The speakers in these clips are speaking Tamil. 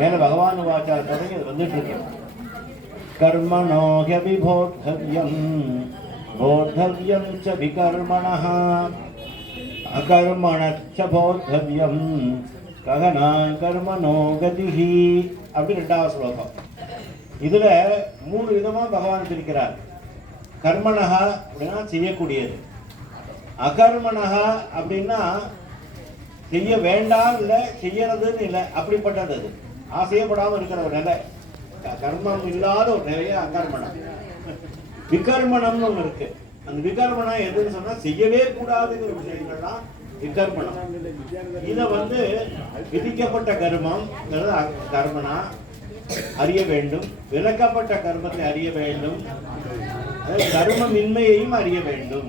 மேலே பகவான் வாச்சார தொடங்கி அது வந்துட்டு இருக்கு. கர்மணோ ஹி போத்தவ்யம் ச விகர்மணः அகர்மணச்ச போத்தவ்யம் ககனா கர்மணோ கதிஹி அப்படி ரெண்டாவது ஸ்லோகம். இதுல மூணு விதமாக பகவான் பிரிக்கிறார். கர்மனகா அப்படின்னா செய்யக்கூடியது. அகர்மனகா அப்படின்னா செய்ய வேண்டாம் இல்லை செய்யறதுன்னு இல்லை அப்படிப்பட்டது அது. ஆசையப்படாமல் இருக்கிற ஒரு நிலை. கர்மம் இல்லாத ஒரு நிலைய அகர்மணம் விகர்மணம்னு ஒன்று இருக்கு. அந்த விகர்மணம் எதுன்னு சொன்னா செய்யவே கூடாதுங்கிற விஷயங்கள்லாம் விகர்மணம் இதை வந்து விதிக்கப்பட்ட கர்மம் கர்மனா? அறிய வேண்டும். விலக்கப்பட்ட கர்மத்தை அறிய வேண்டும். அதாவது கர்மமின்மையையும் அறிய வேண்டும்.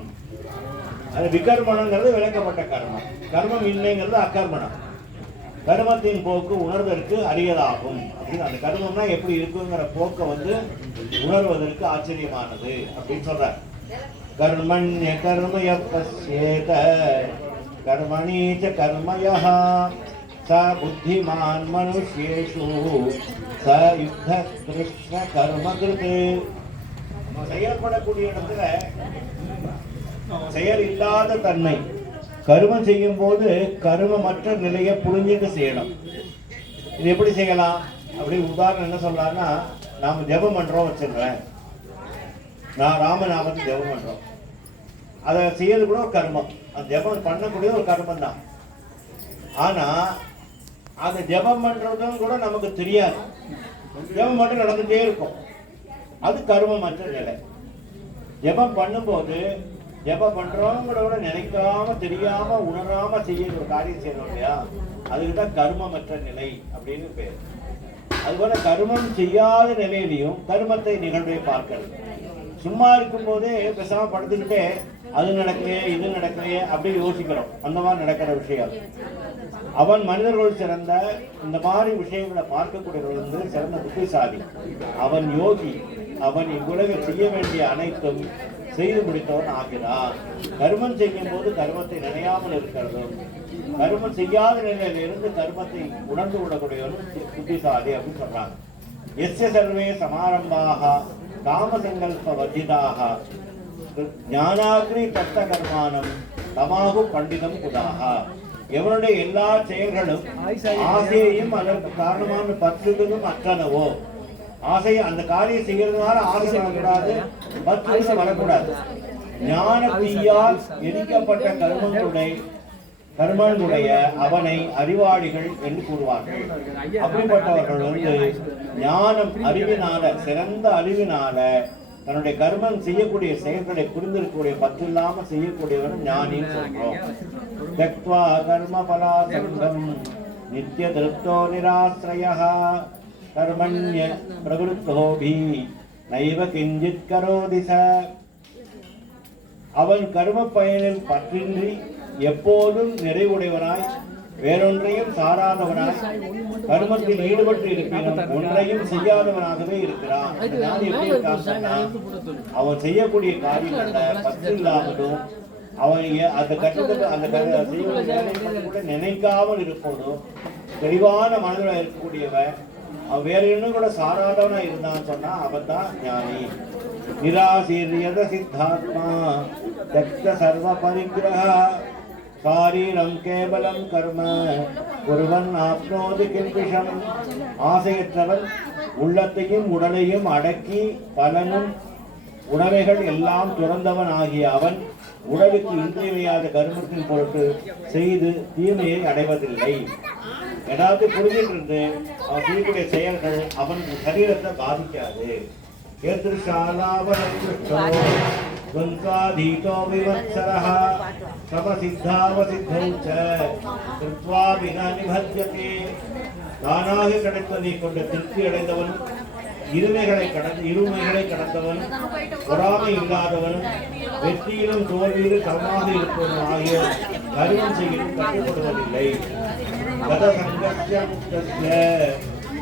அது விகர்மணங்கிறது விளக்கப்பட்ட கர்மம். கர்மம் இல்லைங்கிறது அக்கர்மணம் கருமத்தின் போக்கு உணர்வதற்கு அரியதாகும். அப்படின்னு அந்த கருமம்னா எப்படி இருக்குங்கிற போக்கை வந்து உணர்வதற்கு ஆச்சரியமானது அப்படின்னு சொல்ற கர்மண்ய கர்மய பசேத கர்மணீச்ச கர்மய ச புத்திமான் மனுஷேஷு ச யுத்த கிருஷ்ண கர்ம கிருத்து செயல்படக்கூடிய இடத்துல செயல் இல்லாத தன்மை கருமம் செய்யும் போது கருமமற்ற நிலையை புரிஞ்சுட்டு செய்யணும். இது எப்படி செய்யலாம்? அப்படி உதாரணம் என்ன சொல்லலாம்னா நாம் ஜெபம் பண்றோம் வச்சிருக்கிறேன் நான் ராமநாமத்தை ஜெபம் பண்றோம். அதை செய்யறது கூட ஒரு கர்மம். அந்த ஜெபம் பண்ணக்கூடிய ஒரு கர்மம் தான் ஆனா அந்த ஜெபம் பண்றதும் கூட நமக்கு தெரியாது. ஜெபம் மட்டும் நடந்துட்டே இருக்கும். அது கர்மமற்ற நிலை. ஜெபம் பண்ணும்போது ஜெபம் பண்றோங்கிற கூட நினைக்காம தெரியாம உணராம செய்ய ஒரு காரியம் செய்யறோம் இல்லையா? அதுக்கு தான் கர்மமற்ற நிலை அப்படின்னு பேர். அதுபோல கர்மம் செய்யாத நிலையிலையும் கர்மத்தை நிகழ்வை பார்க்கிறது சும்மா இருக்கும்போதே பேசாம படுத்துக்கிட்டே அது நடக்கலையே இது நடக்கலையே அப்படி யோசிக்கிறோம். அந்த மாதிரி நடக்கிற விஷயம். அவன் மனிதர்கள் சிறந்த இந்த மாதிரி விஷயங்களை பார்க்கக்கூடியவர்கள் வந்து சிறந்த புத்திசாலி. அவன் யோகி. அவன் இவ்வுலக செய்ய வேண்டிய அனைத்தும் செய்து முடித்தவன் ஆகிறார். கர்மம் செய்யும் போது கர்மத்தை நினையாமல் இருக்கிறதும் கர்மம் செய்யாத நிலையில இருந்து கர்மத்தை உணர்ந்து விடக்கூடியவனும் புத்திசாலி அப்படின்னு சொல்றாங்க. எஸ்ய சர்வே சமாரம்பாக காமசங்கல்ப வர்ஜிதாக ஞானாகிரி தத்த கர்மானம் தமாகு பண்டிதம் குதாக எவனுடைய எல்லா செயல்களும் ஆசையையும் அதற்கு காரணமான பற்றுகளும் அற்றனவோ ஆசை அந்த காரியம் செய்யறதுனால ஆசை வரக்கூடாது பற்றுகளும் வரக்கூடாது ஞான தீயால் எரிக்கப்பட்ட கர்மங்களுடைய கர்மனுடைய அவனை அறிவாளிகள் என்று கூறுவார்கள். அப்படிப்பட்டவர்கள் வந்து ஞானம் அறிவினால சிறந்த அறிவினால தன்னுடைய கர்மம் செய்யக்கூடிய செயல்களை புரிந்திருக்கக்கூடிய பற்றில்லாம செய்யக்கூடியவன் ஞானின்னு சொல்றோம். தெக்வா கர்ம பலாசங்கம் நித்திய திருப்தோ நிராசிரயா கர்மண்ய பிரவருத்தோபி நைவ கிஞ்சித் கரோதி ச அவன் கர்ம பயனில் பற்றின்றி எப்போதும் நிறைவுடையவனாய் வேறொன்றையும் சாராதவனாய் கர்மத்தில் ஈடுபட்டு இருப்பினும் ஒன்றையும் செய்யாதவனாகவே இருக்கிறான். அவன் செய்யக்கூடிய காரியங்களை பற்று இல்லாமலும் அவன் அந்த கட்டத்துக்கு அந்த க- செய்யக்கூடிய கூட நினைக்காமல் இருப்பதும் தெளிவான மனதில் இருக்கக்கூடியவன் வேற இன்னும் கூட சாராதவனா இருந்தான்னு சொன்னா அவன் தான் ஞானி. நிராசீரியத சித்தாத்மா தக்த சர்வ பரிகிரக சாரீரம் கேவலம் கர்ம ஒருவன் ஆப்னோது கில்பிஷம். ஆசையற்றவன் உள்ளத்தையும் உடலையும் அடக்கி பலனும் உடமைகள் எல்லாம் துறந்தவன் ஆகிய அவன் உடலுக்கு இன்றியமையாத கர்மத்தின் பொருட்டு செய்து தீமையை அடைவதில்லை. ஏதாவது புரிஞ்சிட்டு இருந்து அவன் செய்யக்கூடிய செயல்கள் அவன் சரீரத்தை பாதிக்காது. ஏதிருஷாலாவனோ விவத்சரः சமசித்தாவசித்தௌ ச கிருத்வா வினா நிபத்யதே தானாக கிடைத்ததை கொண்டு திருப்தி அடைந்தவன் இருமைகளை கடந்த இருமைகளை கடந்தவன் பொறாமை இல்லாதவன் வெற்றியிலும் தோல்வியிலும் சமமாக இருப்பவன் ஆகிய கருவம் செய்யவும் கட்டுப்படுவதில்லை. கத சங்கஸ்ய முக்தஸ்ய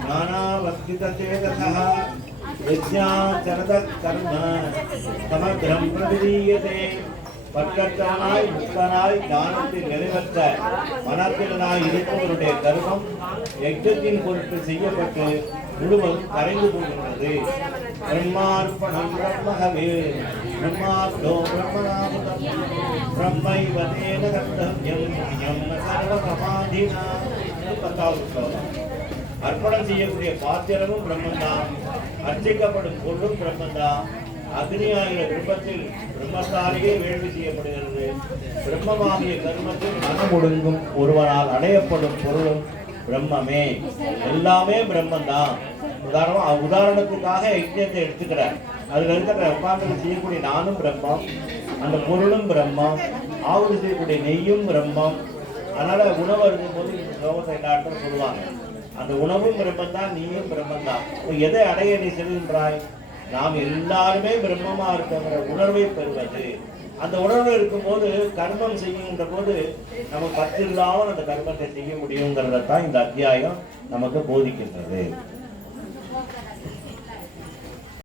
நானாவஸ்திதசேதசः யஜ்ஞாச்சரத கர்ம சமக்ரம் பிரவிதீயதே முக்தனாய் ஞானத்தில் நிறைவற்ற மனத்திலனாய் இருப்பவருடைய கர்மம் யஜ்ஞத்தின் பொருட்டு செய்யப்பட்டு முழுவதும் கரைந்து போகின்றது பிரம்மார்ப்பணம் பிரம்மகவே பிரம்மார்த்தோ பிரம்மைவ தேன கர்த்தவ்யம் யம் சர்வசமாதினா இது பத்தாவது அர்ப்பணம் செய்யக்கூடிய பாத்திரமும் பிரம்மந்தான்। அர்ச்சிக்கப்படும் பொருளும் பிரம்மந்தான்। அக்னியாகிய பிரம்மத்தில் பிரம்மத்தாலேயே வேள்வி செய்யப்படுகிறது. பிரம்மமாகிய கர்மத்தில் மனம் ஒடுங்கும் ஒருவரால் அடையப்படும் பொருளும் பிரம்மமே. எல்லாமே பிரம்மந்தான். உதாரணம் உதாரணத்துக்காக யஜ்யத்தை எடுத்துக்கிறார். அதுல இருக்கிற உட்கார்ந்து செய்யக்கூடிய நானும் பிரம்மம். அந்த பொருளும் பிரம்மா ஆவுதி செய்யக்கூடிய நெய்யும் பிரம்மம். அதனால உணவு இருக்கும்போது இந்த ஸ்லோகத்தை எல்லா சொல்லுவாங்க. அந்த உணவும் பிரம்மந்தான் நீயும் பிரம்மந்தான். தான் எதை அடைய நீ செல்கின்றாய்? நாம் எல்லாருமே பிரம்மமா இருக்கிற உணர்வை பெறுவது. அந்த உணர்வு இருக்கும்போது கர்மம் செய்யுங்கிற போது நம்ம பத்து இல்லாமல் அந்த கர்மத்தை செய்ய முடியுங்கிறத தான் இந்த அத்தியாயம் நமக்கு போதிக்கின்றது.